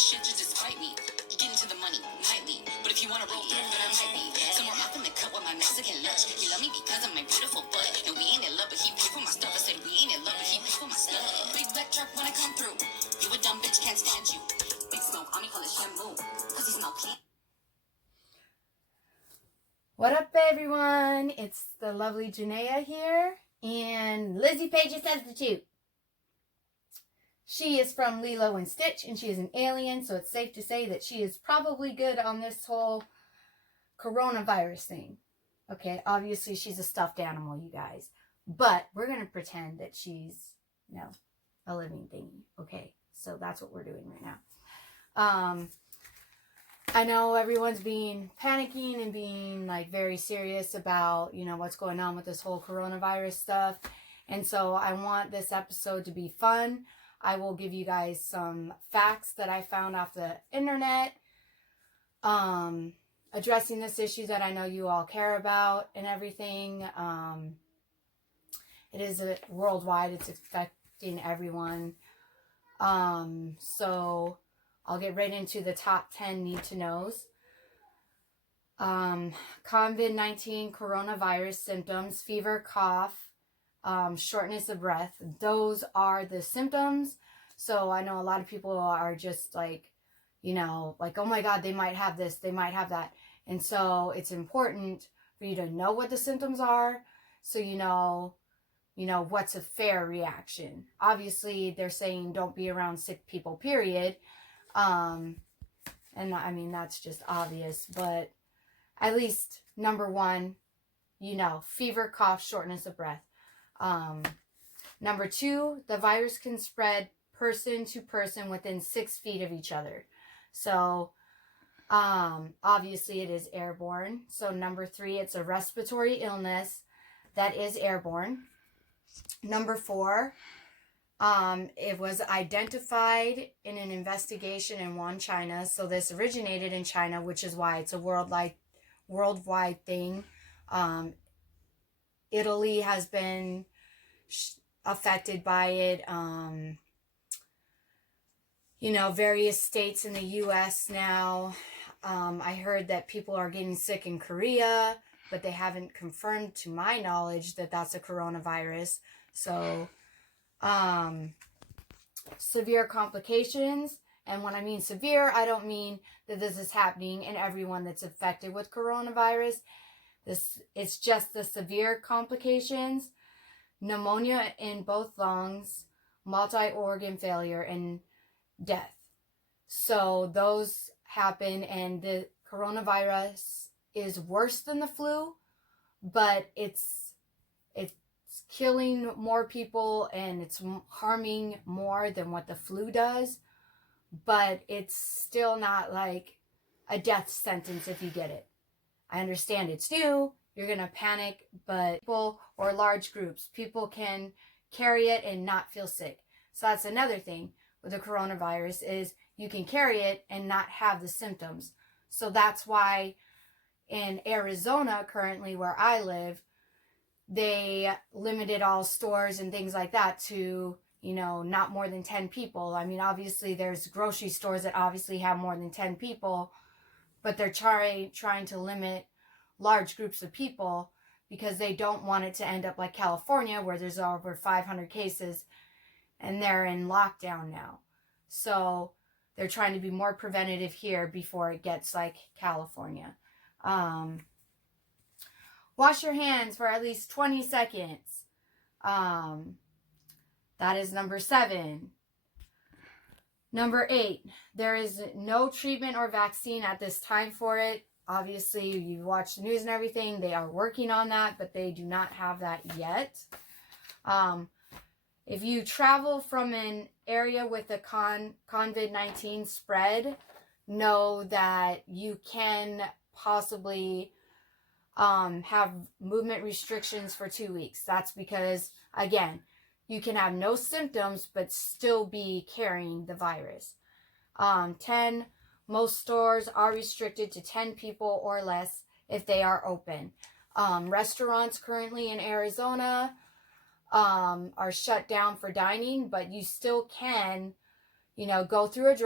this shit just despite me. You get into the money nightly, but if you wanna roll through, then I might be somewhere up in the cut with my Mexican lush. He love me because of my beautiful butt, and we ain't in love, but he pay for my stuff. I said we ain't in love, but he pay for my stuff. Big black truck when I come through. You a dumb bitch, can't stand you. Big smoke, on me call it shampoo, cause he smell clean. What up, everyone? It's the lovely Janaea here, and Lizzie Page's substitute. She is from Lilo and Stitch, and she is an alien, so it's safe to say that she is probably good on this whole coronavirus thing. Okay, obviously she's a stuffed animal, you guys. But we're going to pretend that she's, a living thingy. Okay, so that's what we're doing right now. I know everyone's being panicking and being like very serious about, what's going on with this whole coronavirus stuff. And so I want this episode to be fun. I will give you guys some facts that I found off the internet, addressing this issue that I know you all care about and everything. It is worldwide. It's affecting everyone. So I'll get right into the top 10 need-to-knows. COVID-19 coronavirus symptoms: fever, cough, shortness of breath. Those are the symptoms. So I know a lot of people are just like, like, oh my God, they might have this, they might have that. And so it's important for you to know what the symptoms are, so you know what's a fair reaction. Obviously, they're saying don't be around sick people, period. And I mean, that's just obvious, but at least number one, fever, cough, shortness of breath. Number two, the virus can spread person to person within 6 feet of each other. So, obviously it is airborne. So number three, it's a respiratory illness that is airborne. Number four, it was identified in an investigation in Wuhan, China. So this originated in China, which is why it's a worldwide thing. Italy has been affected by it. Various states in the U.S. now. I heard that people are getting sick in Korea, but they haven't confirmed, to my knowledge, that that's a coronavirus. So, severe complications. And when I mean severe, I don't mean that this is happening in everyone that's affected with coronavirus. It's just the severe complications: pneumonia in both lungs, multi-organ failure, and death. So those happen, and the coronavirus is worse than the flu, but it's killing more people and it's harming more than what the flu does, but it's still not like a death sentence if you get it. I understand it's new, you're going to panic, but people or large groups, people can carry it and not feel sick. So that's another thing with the coronavirus, is you can carry it and not have the symptoms. So that's why in Arizona, currently where I live, they limited all stores and things like that to, not more than 10 people. I mean, obviously there's grocery stores that obviously have more than 10 people, but they're trying to limit large groups of people because they don't want it to end up like California, where there's over 500 cases and they're in lockdown now. So they're trying to be more preventative here before it gets like California. Wash your hands for at least 20 seconds. That is number 7. Number 8, there is no treatment or vaccine at this time for it. Obviously, you watch the news and everything. They are working on that, but they do not have that yet. If you travel from an area with a COVID-19 spread, know that you can possibly have movement restrictions for 2 weeks. That's because, again, you can have no symptoms but still be carrying the virus. 10, most stores are restricted to 10 people or less if they are open. Restaurants currently in Arizona are shut down for dining, but you still can, go through a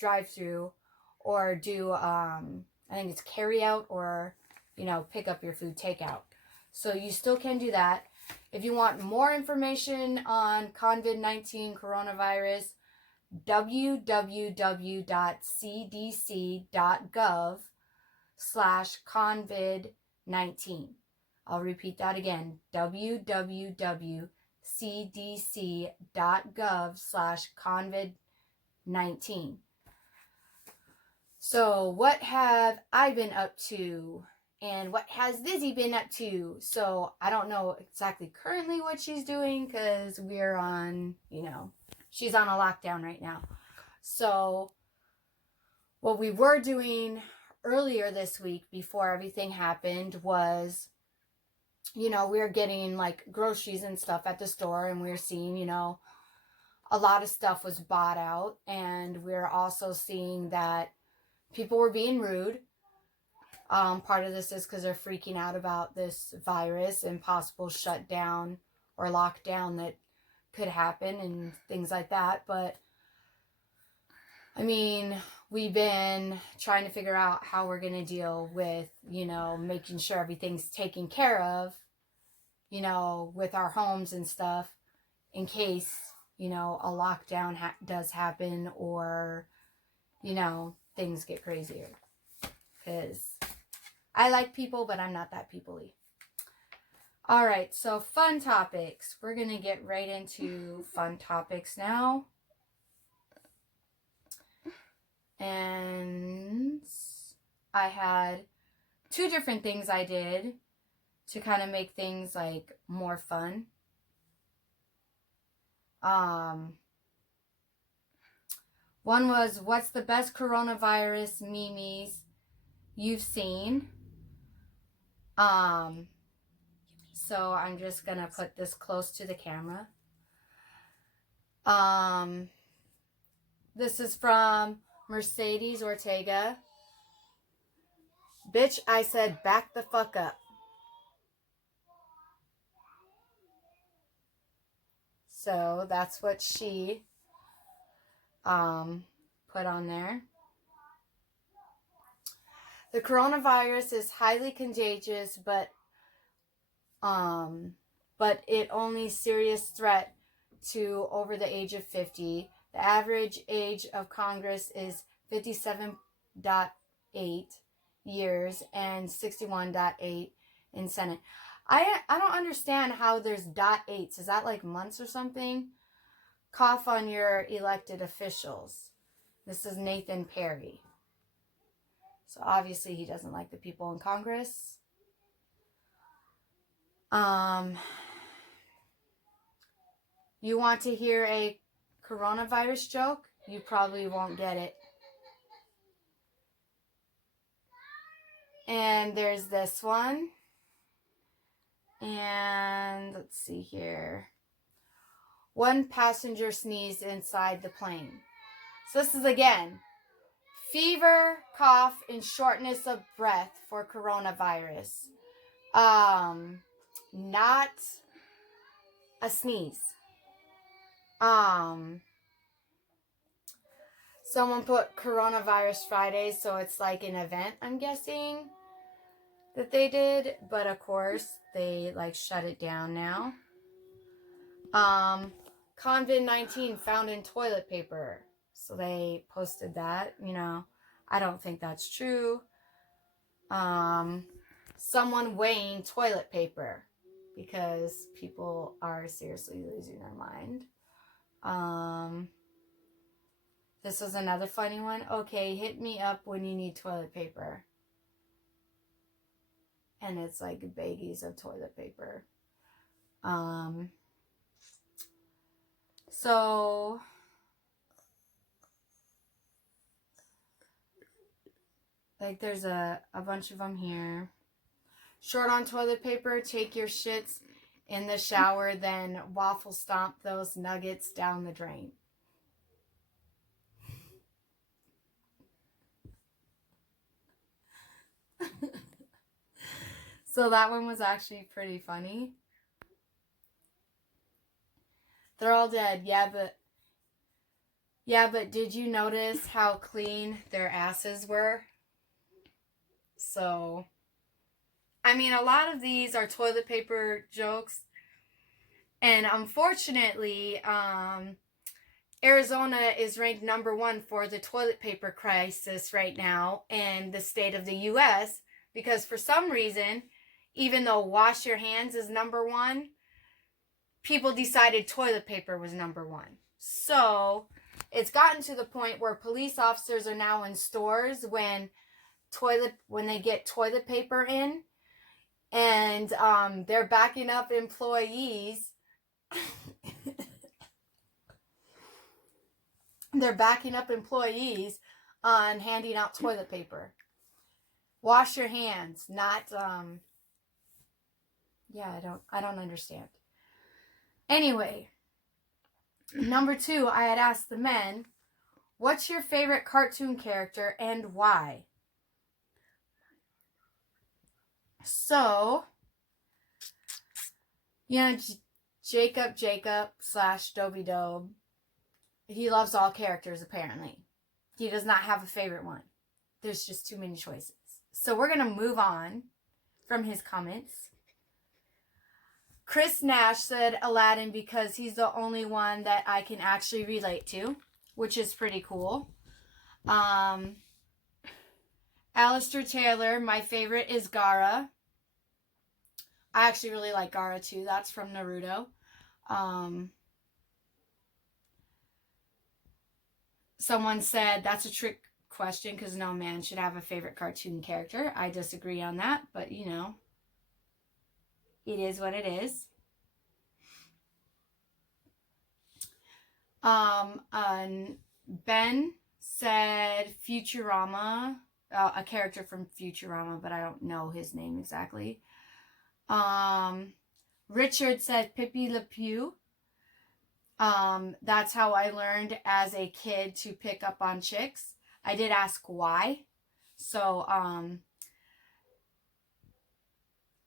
drive-through or do, I think it's carry out or, pick up your food, takeout. So you still can do that. If you want more information on COVID-19 coronavirus, www.cdc.gov/COVID-19. I'll repeat that again, www.cdc.gov/COVID-19. So what have I been up to? And what has Lizzie been up to? So I don't know exactly currently what she's doing because we're on, she's on a lockdown right now. So what we were doing earlier this week before everything happened was, we were getting like groceries and stuff at the store, and we were seeing, a lot of stuff was bought out, and we we're also seeing that people were being rude. Part of this is because they're freaking out about this virus and possible shutdown or lockdown that could happen and things like that. But, I mean, we've been trying to figure out how we're going to deal with, making sure everything's taken care of, with our homes and stuff in case, a lockdown does happen or, things get crazier. Because I like people, but I'm not that people-y. All right, so fun topics. We're going to get right into fun topics now. And I had 2 different things I did to kind of make things like more fun. One was, what's the best coronavirus memes you've seen? So I'm just going to put this close to the camera. This is from Mercedes Ortega. Bitch, I said back the fuck up. So that's what she put on there. The coronavirus is highly contagious, but it only serious threat to over the age of 50. The average age of Congress is 57.8 years and 61.8 in Senate. I don't understand how there's .8s. Is that like months or something? Cough on your elected officials. This is Nathan Perry. So obviously he doesn't like the people in Congress. You want to hear a coronavirus joke? You probably won't get it. And there's this one. And let's see here. One passenger sneezed inside the plane. So this is again, fever, cough, and shortness of breath for coronavirus. Not a sneeze. Someone put Coronavirus Friday, so it's like an event, I'm guessing, that they did. But of course, they like shut it down now. COVID-19 found in toilet paper. So they posted that, I don't think that's true. Someone weighing toilet paper because people are seriously losing their mind. This was another funny one. Okay, hit me up when you need toilet paper. And it's like baggies of toilet paper. So like there's a bunch of them here. Short on toilet paper, take your shits in the shower, then waffle stomp those nuggets down the drain. So that one was actually pretty funny. They're all dead. Yeah, Yeah, but did you notice how clean their asses were? So, I mean, a lot of these are toilet paper jokes. And unfortunately, Arizona is ranked #1 for the toilet paper crisis right now in the state of the U.S. because for some reason, even though wash your hands is #1, people decided toilet paper was #1. So it's gotten to the point where police officers are now in stores when they get toilet paper in, and they're backing up employees. They're backing up employees on handing out toilet paper. Wash your hands, not yeah, I don't understand. Anyway, #2, I had asked the men, what's your favorite cartoon character and why? So, you know, Jacob / Dobie Dobe, he loves all characters apparently. He does not have a favorite one. There's just too many choices. So we're going to move on from his comments. Chris Nash said Aladdin because he's the only one that I can actually relate to, which is pretty cool. Alistair Taylor, my favorite is Gaara. I actually really like Gaara too. That's from Naruto. Someone said that's a trick question because no man should have a favorite cartoon character. I disagree on that, but you know, it is what it is. Ben said Futurama, a character from Futurama, but I don't know his name exactly. Richard said Pippi Le Pew. That's how I learned as a kid to pick up on chicks. I did ask why. So,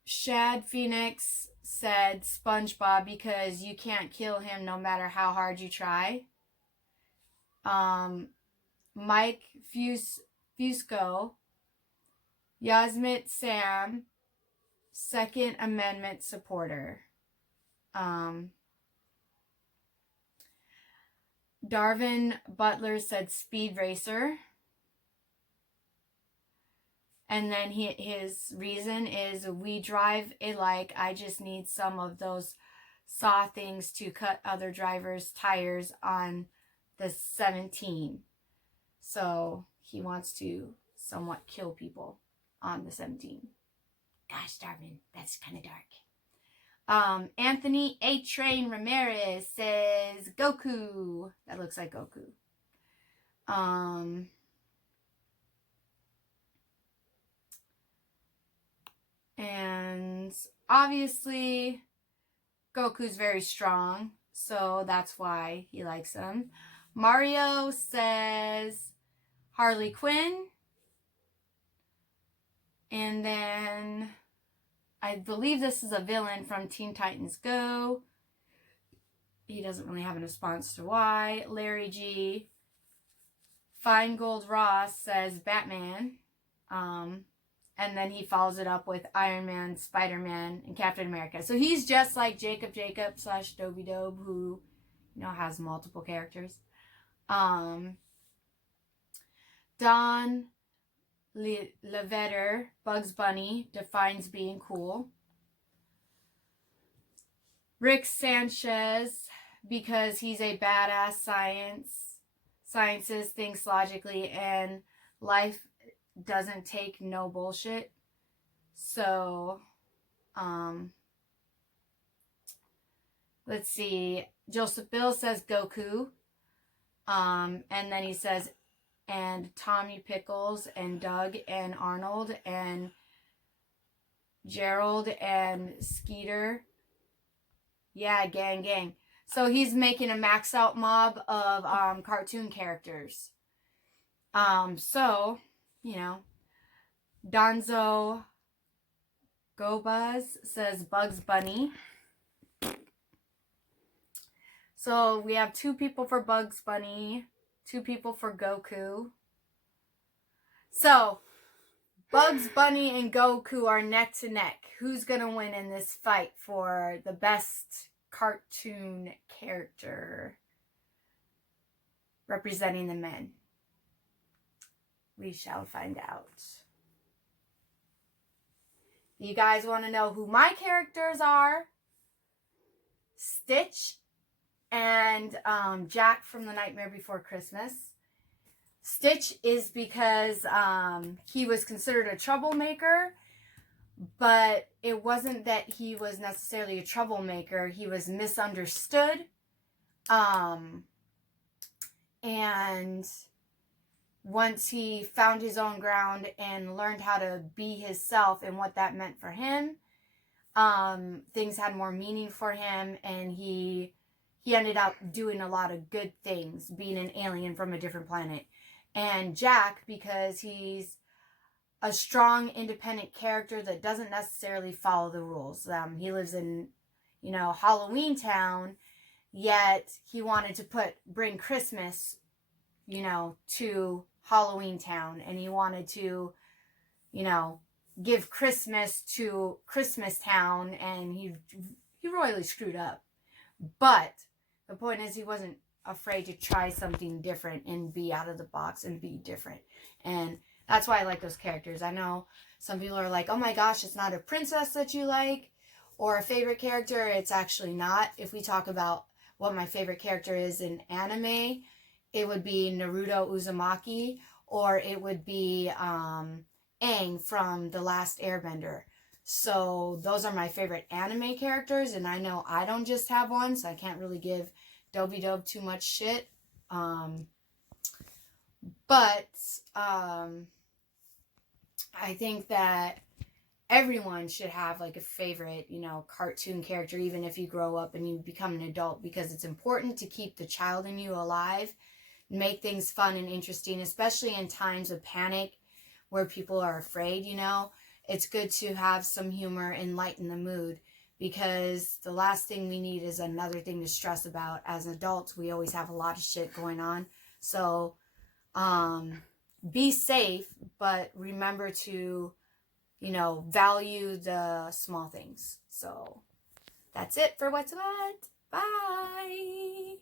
Shad Phoenix said SpongeBob because you can't kill him no matter how hard you try. Mike Fusco, Yasmit Sam, Second Amendment supporter. Darvin Butler said Speed Racer. And then his reason is we drive alike. I just need some of those saw things to cut other drivers' tires on the 17. So he wants to somewhat kill people on the 17. Gosh, Darvin, that's kind of dark. Anthony A-Train Ramirez says Goku. That looks like Goku. And obviously Goku's very strong, so that's why he likes him. Mario says Harley Quinn. And then I believe this is a villain from Teen Titans Go. He doesn't really have a response to why. Larry G. Feingold Ross says Batman. And then he follows it up with Iron Man, Spider-Man, and Captain America. So he's just like Jacob / Dobie Dobe, who, you know, has multiple characters. Don Levetter, Bugs Bunny, defines being cool. Rick Sanchez, because he's a badass scientist, thinks logically, and life doesn't take no bullshit. So, let's see. Joseph Bill says Goku. And then he says, and Tommy Pickles and Doug and Arnold and Gerald and Skeeter. Yeah, gang. So he's making a max out mob of cartoon characters. So, you know, Donzo Gobaz says Bugs Bunny. So we have 2 people for Bugs Bunny. 2 people for Goku. So, Bugs Bunny and Goku are neck to neck. Who's going to win in this fight for the best cartoon character representing the men? We shall find out. You guys want to know who my characters are? Stitch and Jack from The Nightmare Before Christmas. Stitch is because he was considered a troublemaker, but it wasn't that he was necessarily a troublemaker. He was misunderstood. And once he found his own ground and learned how to be himself and what that meant for him, things had more meaning for him, and he ended up doing a lot of good things, being an alien from a different planet. And Jack, because he's a strong, independent character that doesn't necessarily follow the rules. He lives in, Halloween Town, yet he wanted to bring Christmas, to Halloween Town, and he wanted to, give Christmas to Christmas Town, and he royally screwed up. But the point is, he wasn't afraid to try something different and be out of the box and be different. And that's why I like those characters. I know some people are like, oh my gosh, it's not a princess that you like or a favorite character. It's actually not. If we talk about what my favorite character is in anime, it would be Naruto Uzumaki, or it would be Aang from The Last Airbender. So those are my favorite anime characters, and I know I don't just have one, so I can't really give Dobby Dobe too much shit. But I think that everyone should have like a favorite, cartoon character, even if you grow up and you become an adult, because it's important to keep the child in you alive, make things fun and interesting, especially in times of panic where people are afraid, It's good to have some humor and lighten the mood, because the last thing we need is another thing to stress about. As adults, we always have a lot of shit going on. So, be safe, but remember to, value the small things. So, that's it for What's What. Bye!